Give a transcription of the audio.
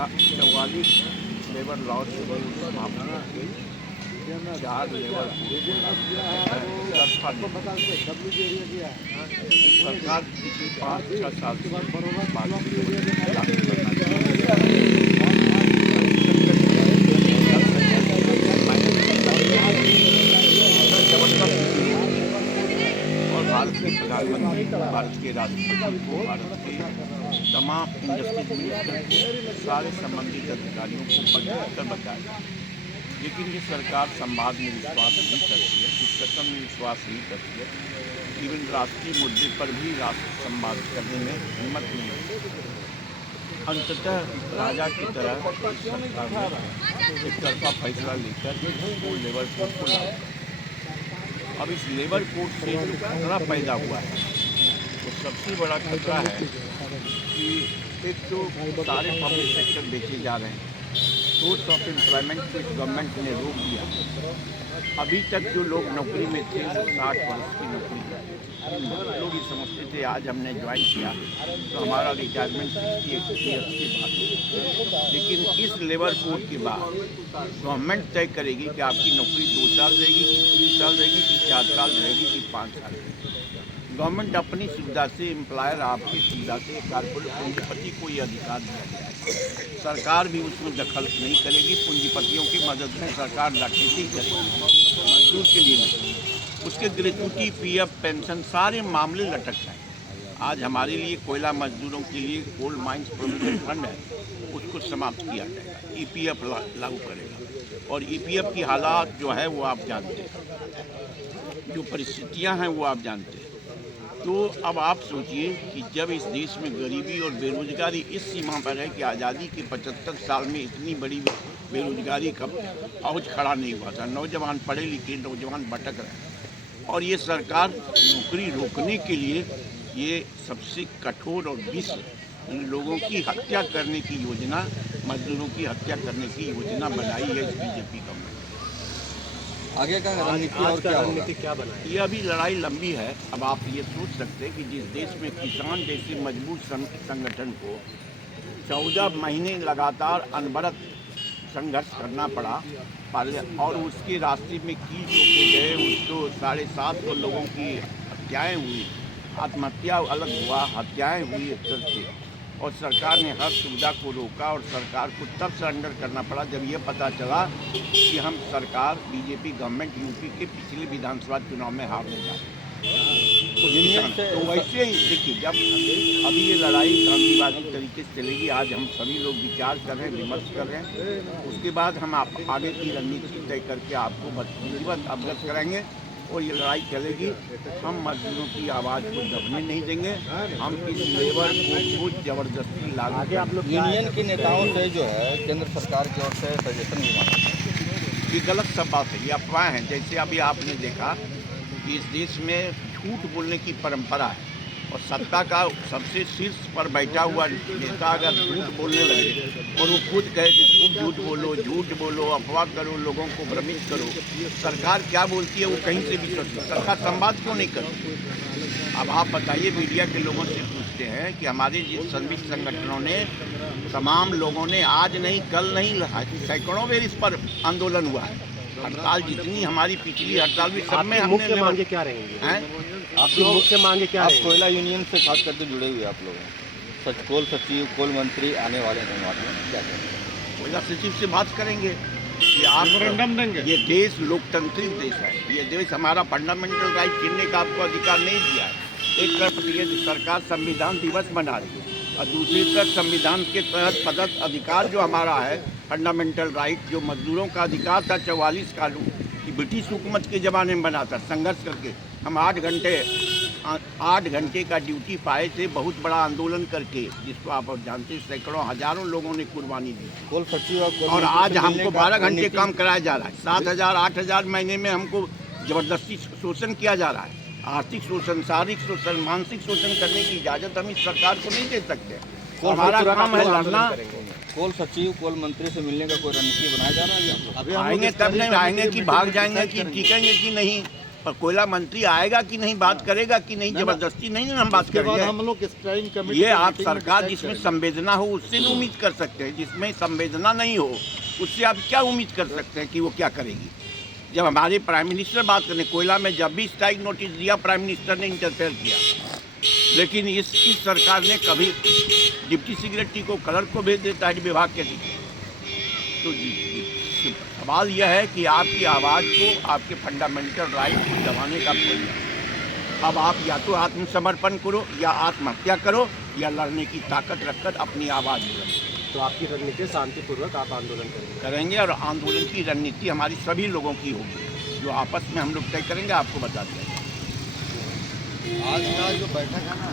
44 labour law से समाप्त करके 4 लेबर सरकार पिछले 5-6 साल से और भारत के प्रधानमंत्री, भारत के राष्ट्रपति को, भारत के तमाम इंडस्ट्री मिनिस्टर को, सारे संबंधित अधिकारियों को पत्र लिखकर बताया। लेकिन ये सरकार संवाद में विश्वास नहीं करती है, डिस्कशन में विश्वास नहीं करती है, इवन राष्ट्रीय मुद्दे पर भी राष्ट्र संवाद करने में हिम्मत नहीं है। अंततः राजा की तरह सरकार ने एक तरफा फैसला लेकर वो लेबर कोड को लागू। अब इस लेबर कोड से जो खतरा पैदा हुआ है, तो सबसे बड़ा खतरा है कि एक तो सारे पब्लिक सेक्टर बेचे जा रहे हैं, सोर्स ऑफ एम्प्लॉयमेंट को गवर्नमेंट ने रोक दिया। अभी तक जो लोग नौकरी में थे 60 वर्ष की नौकरी लोग ये समझते थे आज हमने ज्वाइन किया तो हमारा रिटायरमेंट 68 ईयर्स के बाद। लेकिन इस लेबर कोड के बाद गवर्नमेंट तय करेगी कि आपकी नौकरी 2 साल रहेगी कि 3 साल रहेगी कि 4 साल रहेगी कि 5 साल रहेगी। गवर्नमेंट अपनी सुविधा से, एम्प्लॉयर आपकी सुविधा से, कारपोरेट पूंजीपति को ये अधिकार दिया गया है। सरकार भी उसमें दखल नहीं करेगी। पूंजीपतियों की मदद में सरकार डकैती करेगी, मजदूर के लिए नहीं। उसके ग्रेच्युटी, पीएफ, पेंशन सारे मामले लटक जाए। आज हमारे लिए कोयला मजदूरों के लिए कोल माइंस प्रोविडेंट फंड है, उसको समाप्त किया जाएगा, ईपीएफ लागू करेगा। और ईपीएफ की हालात जो है वो आप जानते हैं, जो परिस्थितियाँ हैं वो आप जानते हैं। तो अब आप सोचिए कि जब इस देश में गरीबी और बेरोजगारी इस सीमा पर है कि आज़ादी के 75 साल में इतनी बड़ी बेरोजगारी का औज खड़ा नहीं हुआ था। नौजवान, पढ़े लिखे नौजवान भटक रहे हैं और ये सरकार नौकरी रोकने के लिए ये सबसे कठोर और विष लोगों की हत्या करने की योजना, मजदूरों की हत्या करने की योजना बनाई है इस बीजेपी गवर्नमेंट। आगे का रणनीति और क्या बनाए? ये अभी लड़ाई लंबी है। अब आप ये सोच सकते हैं कि जिस देश में किसान जैसे मजबूत संगठन को 14 महीने लगातार अनवरत संघर्ष करना पड़ा और उसके रास्ते में कील ठोके गए, उसको 750 लोगों की हत्याएँ हुई, आत्महत्या अलग हुआ, हत्याएँ हुई एक तरह से। और सरकार ने हर सुविधा को रोका और सरकार को तब सरेंडर करना पड़ा जब ये पता चला कि हम सरकार बीजेपी गवर्नमेंट यूपी के पिछले विधानसभा चुनाव में हारने जा रही है। तो वैसे ही देखिए, जब अभी ये लड़ाई गांधीवादी तरीके से चलेगी, आज हम सभी लोग विचार कर रहे हैं, विमर्श कर रहे हैं, उसके बाद हम आगे की रणनीति तय करके आपको विधिवत अवगत कराएंगे और ये लड़ाई चलेगी। हम मजदूरों की आवाज़ को दबने नहीं देंगे। हम इस लेबर कोड को जबरदस्ती लागू। आप लोग यूनियन के नेताओं से जो है केंद्र सरकार की ओर से सजेशन भी मांगा, ये गलत सब बात है, ये अफवाह है। जैसे अभी आपने देखा कि इस देश में झूठ बोलने की परंपरा है और सत्ता का सबसे शीर्ष पर बैठा हुआ नेता अगर झूठ बोलने लगे और वो खुद कहे कि खूब झूठ बोलो, अफवाह करो, लोगों को भ्रमित करो, सरकार क्या बोलती है वो कहीं से भी सोचती है। सरकार संवाद क्यों नहीं करती? अब आप बताइए, मीडिया के लोगों से पूछते हैं कि हमारे जिस श्रमिक संगठनों ने, तमाम लोगों ने आज नहीं कल नहीं, सैकड़ों बार इस पर आंदोलन हुआ है। हड़ताल जितनी हमारी पिछली हड़ताल भी सब में हमने मांगे क्या रहेंगी? आपकी मुख्य मांगे क्या आप रहेंगी? कोयला यूनियन से खास करके जुड़े हुए आप लोग हैं, कोल सचिव, कोल मंत्री आने वाले हैं, क्या करेंगे? कोयला सचिव से बात करेंगे कि आप रेफरेंडम देंगे। ये देश लोकतांत्रिक देश है, ये देश हमारा फंडामेंटल राइट छीनने का आपको अधिकार नहीं दिया है। एक तरफ ये सरकार संविधान दिवस मना रही है और दूसरी तरफ संविधान के तहत प्रदत्त अधिकार जो हमारा है, फंडामेंटल राइट, जो मजदूरों का अधिकार था 44 कानून कि ब्रिटिश हुकूमत के ज़माने में बना था, संघर्ष करके हम 8 घंटे का ड्यूटी पाए थे, बहुत बड़ा आंदोलन करके, जिसको आप जानते हैं सैकड़ों हजारों लोगों ने कुर्बानी दी। कोल सचिव और आज हमको 12 घंटे काम कराया जा रहा है, 7,000 8,000 महीने में हमको जबरदस्ती शोषण किया जा रहा है। आर्थिक शोषण, शारीरिक शोषण, मानसिक शोषण करने की इजाज़त हम इस सरकार को नहीं दे सकते। हमारा काम है लड़ना। कोल सचिव, कोल मंत्री से मिलने का कोई रणनीति बनाया जा रहा है? आएंगे तब नहीं आएंगे कि भाग जाएंगे कि टिकेंगे कि नहीं, पर कोयला मंत्री आएगा कि नहीं, बात करेगा कि नहीं, जबरदस्ती नहीं ना हम बात उसके बाद करेंगे। हम लोग स्ट्राइंग कमेटी ये की आप मीटिंग में सरकार decide जिसमें करेंगे। संवेदना हो उससे नहीं उम्मीद कर सकते हैं। जिसमें संवेदना नहीं हो उससे आप क्या उम्मीद कर सकते हैं कि वो क्या करेगी। जब हमारे प्राइम मिनिस्टर बात करने, कोयला में जब भी स्ट्राइक नोटिस दिया प्राइम मिनिस्टर ने इंटरफेयर किया, लेकिन इस सरकार ने कभी डिप्टी सेक्रेटरी को, क्लर्क को भेज देता है विभाग के लिए। तो सवाल यह है कि आपकी आवाज़ को, आपके फंडामेंटल राइट को दबाने का कोई नहीं। अब आप या तो आत्मसमर्पण करो या आत्महत्या करो या लड़ने की ताकत रखकर अपनी आवाज़ बुलंद तो आपकी रणनीति शांतिपूर्वक आप आंदोलन करेंगे। और आंदोलन की रणनीति हमारी सभी लोगों की होगी, जो आपस में हम लोग तय करेंगे, आपको बता दिया जाएगा। आज का जो बैठक है ना